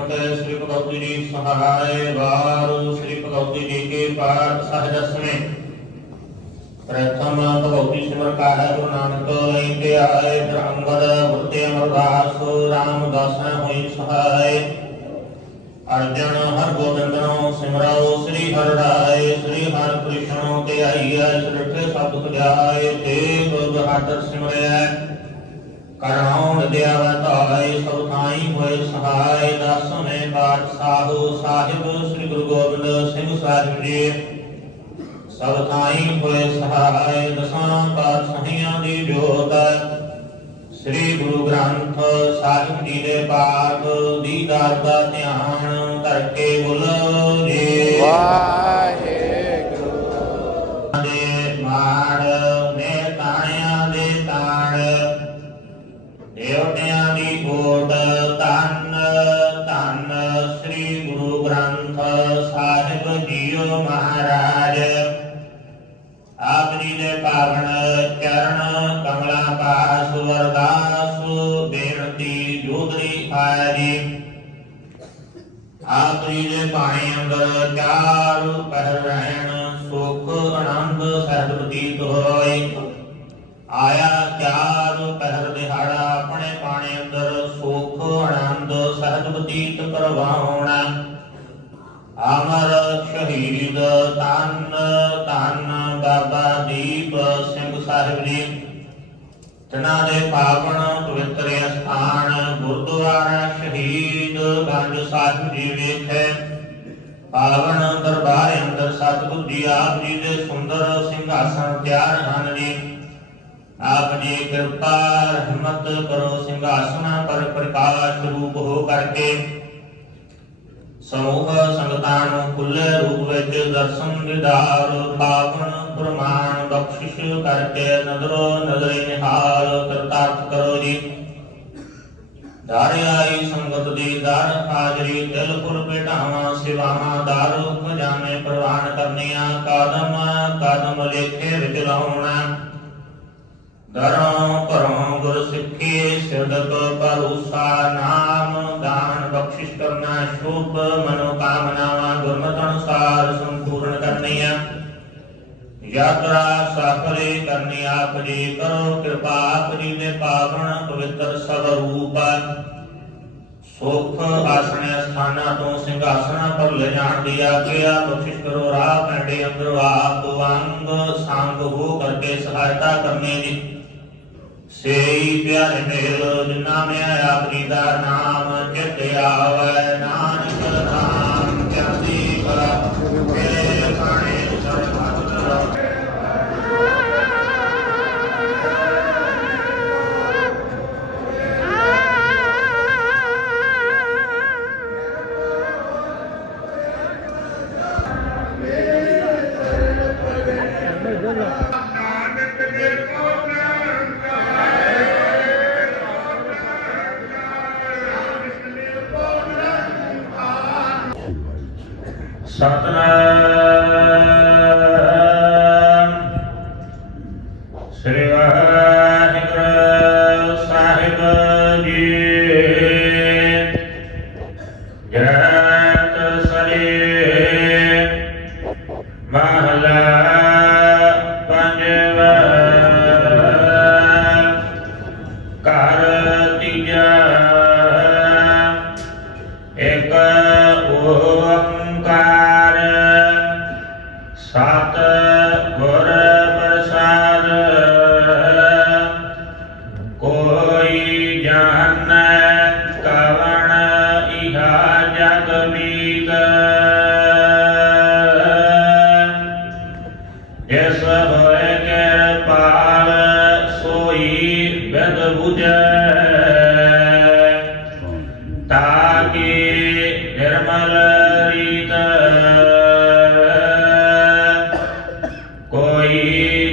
ਫਤਿਹ ਸ੍ਰੀ ਭਗਵਤੀ ਜੀ ਸਹਾਇ ਵਾਰ, ਸ੍ਰੀ ਭਗਵਤੀ ਜੀ ਕੇ ਪਾਠ ਸਹਿਜ ਦਸਵੇਂ। ਪ੍ਰਥਮ ਭਗਵਤੀ ਸਿਮਰ ਕਾਹੈ ਗੁਰੂ ਨਾਨਕ ਲੈਂਦੇ ਆਏ ਬ੍ਰਹਮਗੜ ਬੁੱਧੇ ਅਮਰਦਾਸ ਰਾਮਦਾਸਾ ਹੋਈ ਸਹਾਇ ਅਰਜਨ ਹਰ ਗੋਬਿੰਦਨੋ ਸਿਮਰੋ ਸ੍ਰੀ ਹਰਿ ਰਾਏ ਸ੍ਰੀ ਹਰਿ ਕ੍ਰਿਸ਼ਨ ਤੇ ਆਈਐ ਸ੍ਰਿਠੇ ਸਭ ਸੁਜਾਏ ਦੇਵ ਬਹਾਦਰ ਸਿਮਰਿਐ ਕਰਣਾਉ ਵਿਦਿਆ ਵਤਾਏ ਸਭ ਥਾਈ ਹੋਏ ਸਹਾਇ ਦਸਵੇਂ ਪਾਤਸ਼ਾਹ ਸਾਹਿਬ ਸ੍ਰੀ ਗੁਰੂ ਗੋਬਿੰਦ ਸਿੰਘ ਸਾਹਿਬ ਜੀ। ਸਭ ਥਾਈ ਹੋਏ ਸਹਾਇ ਦਸਾਂ ਪਾਤਸ਼ਾਹੀਆਂ ਦੀ ਜੋਤ। ਸ੍ਰੀ ਗੁਰੂ ਗ੍ਰੰਥ ਸਾਹਿਬ ਜੀ ਦੇ ਪਾਠ ਦੀ ਦਾਤ ਦਾ ਧਿਆਨ ਕਰਕੇ ਬੋਲੋ ਜੀ ਵਾਹਿਗੁਰੂ ਦੀ ਓਟ ਧੰਨ ਧੰਨ ਸ੍ਰੀ ਗੁਰੂ ਗ੍ਰੰਥ ਸਾਹਿਬ ਜੀਓ ਮਹਾਰਾਜ ਆਪ ਜੀ ਦੇ ਪਾਵਨ ਚਰਨ ਕਮਲਾ ਪਾਸ ਵਰਦਾਸ ਬੇਨਤੀ ਜੋਦਰੀ ਆਇਆ ਆਪ ਜੀ ਦੇ ਬਾਣੇ ਅੰਦਰ ਚਾਰ ਪਹਿਰ ਰਹਿਣ ਸੁਖ ਆਨੰਦ ਸਹਿਜ ਬਤੀਤ ਹੋਏ ਤਨਾ ਦੇ ਪਾਵਨ ਪਵਿੱਤਰ ਸਥਾਨ ਗੁਰਦੁਆਰਾ ਸ਼ਹੀਦ ਗੰਜ ਸਾਹਿਬ ਜੀ ਵਿਖੇ। ਪਾਵਨ ਦਰਬਾਰ ਅੰਦਰ ਸਤਿਗੁਰ ਜੀ ਆਪ ਜੀ ਦੇ ਸੁੰਦਰ ਸਿੰਘਾਸਣ ਤਿਆਰ ਹਨ ਜੀ। ਆਪ ਜੀ ਕਿਰਪਾ, ਰਹਿਮਤ ਕਰੋ ਸਿੰਘਾਸਣਾ ਪਰ ਪ੍ਰਕਾਸ਼ ਰੂਪ ਹੋ ਕਰਕੇ। ਸਮੂਹ ਸੰਗਤਾਂ ਨੂੰ ਖੁੱਲੇ ਰੂਪ ਵਿੱਚ ਦਰਸ਼ਨ, ਦਿਦਾਰ, ਪਾਵਨ ਪ੍ਰਮਾਣ ਬਖਸ਼ਿਸ਼ ਕਰਕੇ ਨਦਰੋ ਨਜ਼ਰੇ ਨਿਹਾਲ ਕਰਤਾਰਥ ਕਰੋ ਜੀ। ਦਰ ਸੰਗਤ ਦੀ ਦਰ ਹਾਜ਼ਰੀ ਦਿਲ ਭੇਟਾਵਾਂ, ਸਿਵਾਵਾਂ ਦਰ ਖਜ਼ਾਨੇ ਪ੍ਰਵਾਨ ਕਰਨੀਆਂ, ਕਦਮ ਕਦਮ ਲੇਖੇ ਵਿੱਚ ਲਾਉਣਾ। ਦਰੋਂ ਪਰੋਂ ਗੁਰ ਸਿੱਖੀ, ਸਿਰਦਕ ਪਰੂਸਾ ਨਾਮ, ਦਾਨ ਬਖਸ਼ਿਸ਼ ਕਰਨਾ, ਸ਼ੁਭ ਮਨੋ ਕਾਮਨਾਵਾਂ ਗੁਰਮਤਿ ਅਨੁਸਾਰ ਸੰਪੂਰਨ ਕਰਨੀਆਂ। ਯਾਤਰਾ ਸਫਲੇ ਕਰਨੀ ਆਪ ਜੀ, ਕਰੋ ਕਿਰਪਾ ਆਪ ਜੀ ਦੇ ਪਾਵਨ ਪਵਿੱਤਰ ਸਵਰੂਪ ਸੁਖ ਆਸਣੇ ਸਥਾਨਾਂ ਤੋਂ ਸਿੰਘਾਸਣਾ ਪਰ ਲੈ ਜਾਣ ਦੀ ਆਗਿਆ, ਬਖਸ਼ਿਸ਼ ਕਰੋ ਰਾਹ ਪੈਂਡੇ ਅੰਦਰ ਆਪ ਅੰਗ ਸੰਗ ਹੋ ਕਰਕੇ ਸਹਾਇਤਾ ਕਰਨੀ ਜੀ ਸੇਈ ਪਿਆਰੇ ਮੇਲ ਜਿਨਾ ਮੈਂ ਆਪਣੀ ਦਾ ਨਾਮ ਚਿਤ ਆਵੈ। ਸ੍ਰੀ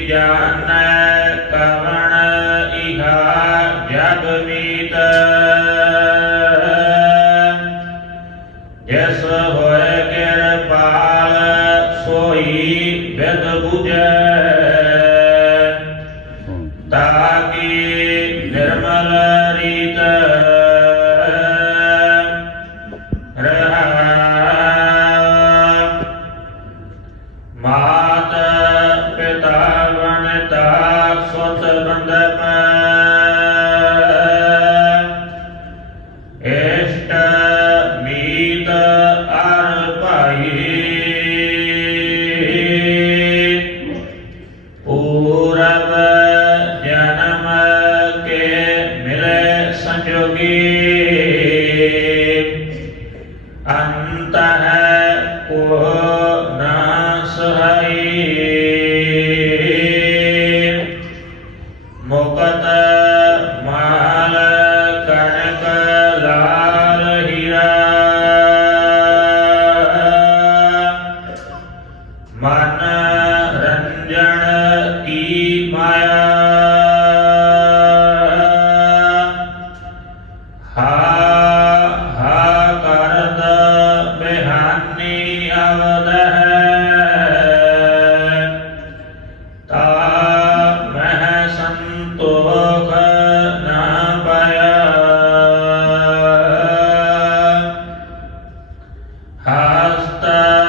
ਕੋਈ ਜਾਣੈ hasta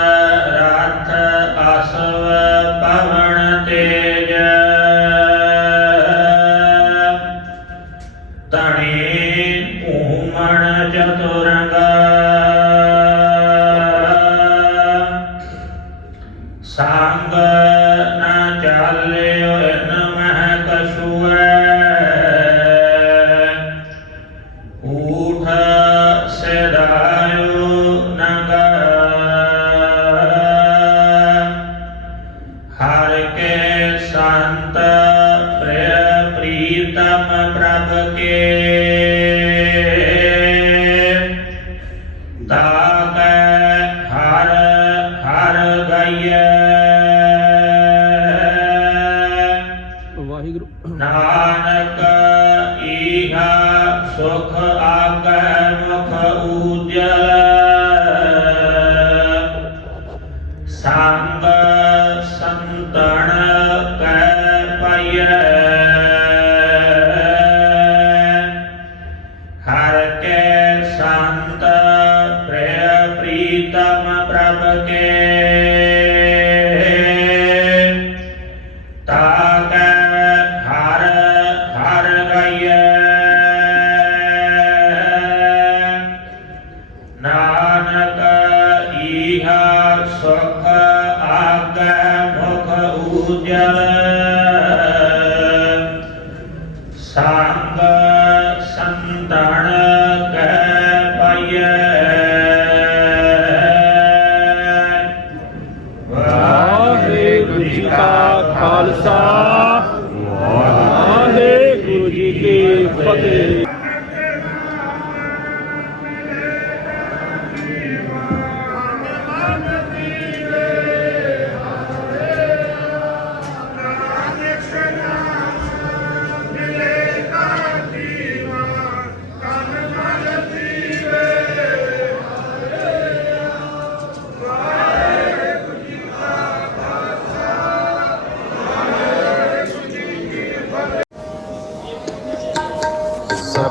থাকে சாங்க சந்தன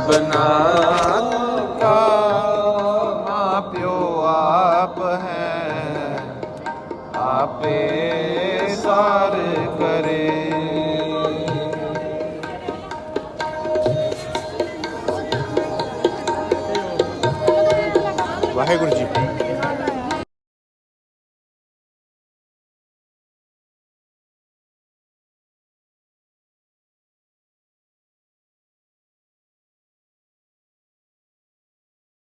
ਸਭਨਾ ਕਾ ਮਾਂ ਪਿਓ ਆਪ ਹੈ। ਆਪੇ ਸਾਰ ਕਰੇ। ਵਾਹਿਗੁਰੂ ਜੀ